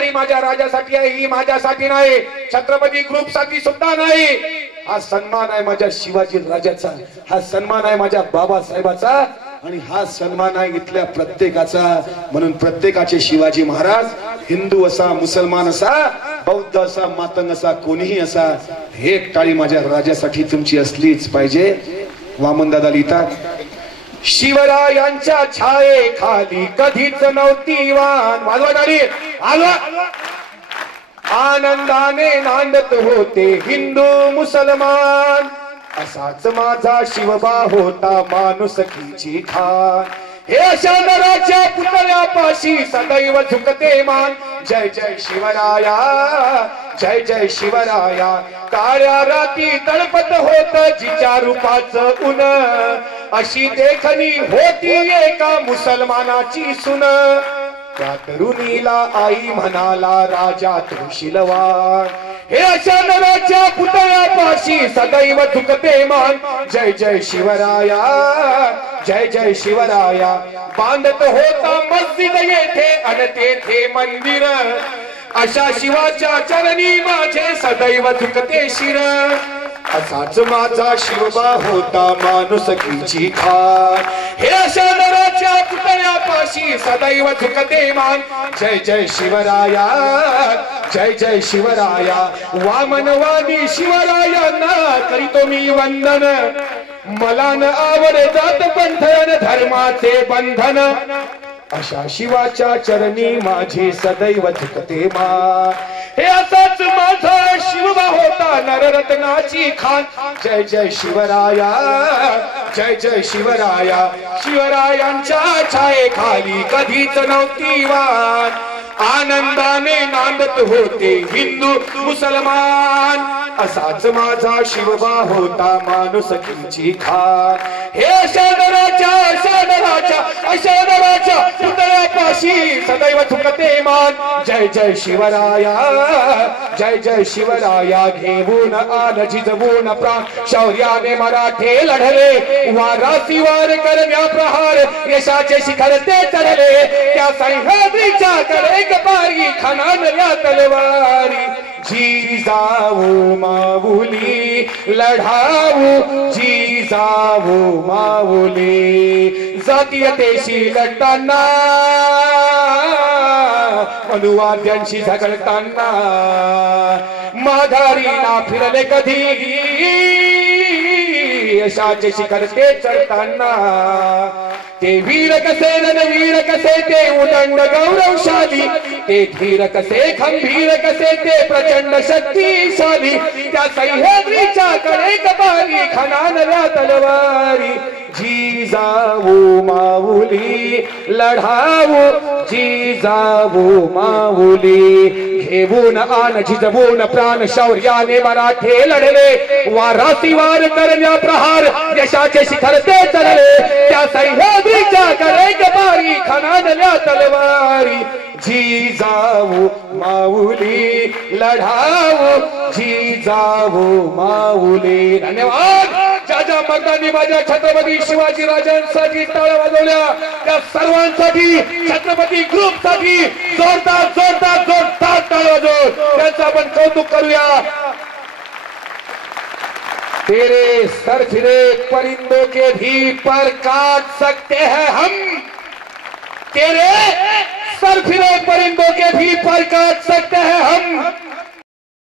टाळी माझ्या राजासाठी आहे, ही माझ्यासाठी नाही, छत्रपती ग्रुप साठी सुद्धा नाही. हा सन्मान आहे माझ्या शिवाजी राजाचा, हा सन्मान आहे माझ्या बाबासाहेबाचा आणि हा सन्मान आहे इथल्या प्रत्येकाचा. म्हणून प्रत्येकाचे शिवाजी महाराज, हिंदू असा, मुसलमान असा, बौद्ध असा, मातंग असा, कोणीही असा, एक टाळी माझ्या राजासाठी तुमची असलीच पाहिजे. वामनदादा लिहितात, शिवरायांच्या छायेखाली कधीच नव्हती वान. वाजवा टाळी, वाजवा. आनंदाने नांदत होते हिंदू मुसलमान, असाच माझा शिवबा होता माणुसकीची खान. हे अशा नराच्या पुतळ्यापाशी सदैव झुकते मान. जय जय शिवराया, जय जय शिवराया. काळ्या राती तळपत होत जिच्या रूपाचं ऊन, अशी देखणी होती एका मुसलमानाची सुन. त्या तरुणीला आई म्हणाला राजा तू शिलवान. हे अशा नराच्या पुतळ्यापाशी सदैव झुकते मान. जय जय शिवराया, जय जय शिवराया. बांधत होता मस्जिद येथे अन तेथे मंदिर, अशा शिवाच्या चरणी माझे सदैव झुकते शिर. असाच माझा शिवबा होता माणुसकीची खान. हे अशा नराच्या पुतळ्यापाशी सदैव झुकते मान. जय जय शिवराया, जय जय शिवराया. वामनवादी शिवरायांना करीतो मी वंदन, मला न आवड जात पंथन धर्माचे बंधन. अशा शिवाच्या चरणी माझी सदैव झुकते मान. हे असाच माझा शिवबा होता नररत्नाची खान. जय जय शिवराया, जय जय शिवराया. शिवरायांच्या छायेखाली कधीच नव्हती वान, आनंदाने नांदत होते हिंदू मुसलमान. असाच माझा शिवबा होता माणुसकीची खान. हे अशा नराच्या पुतळ्यापाशी सदैव झुकते मान. जय जय शिवराया, जय जय शिवराया. घेऊन आन जिजवून प्राण, शौर्याने मराठे लढले, वारासीवार करण्या प्रहार, यशाचे शिखर ते चढले. त्या सह्याद्रीच्या कडे पारी खणानल्या तलवारी. जिजाऊ माऊली लढाऊ, जिजाऊ माऊली. जातीयतेशी लढताना, मनुवाद्यांशी झगडताना, माघारी ना फिरले कधी, यशाचे शिखर ते चढताना. ते वीर कसे रणवीर कसे ते उदंड गौरवशाली, ते धीर कसे खंबीर कसे ते प्रचंड शक्तिशाली. त्या सह्याद्रीच्या कडेकपारी खणानल्या तलवारी. जिजाऊ माऊली लढाऊ, जिजाऊ माऊली. घेऊन आन जिजवून प्राण, शौर्याने मराठे लढले, वारासीवार करण्या प्रहार, यशाचे शिखर ते चढले. त्या सह्याद्रीच्या कडेकपारी खणानल्या तलवारी. जिजाऊ माऊली लढाऊ, जिजाऊ माऊली. धन्यवाद. ज्या ज्या भक्तांनी माझ्या छत्रपती शिवाजी राजांसाठी टाळ्या वाजवल्या, त्या सर्वांसाठी, छत्रपती ग्रुप साठी जोरदार जोरदार जोरदार टाळ्या वाजवून त्यांचं आपण कौतुक करूया. तेरे सर फिरे परिंदों के भी पर काट सकते हैं हम, तेरे सर फिरे परिंदों के भी पर काट सकते हैं हम.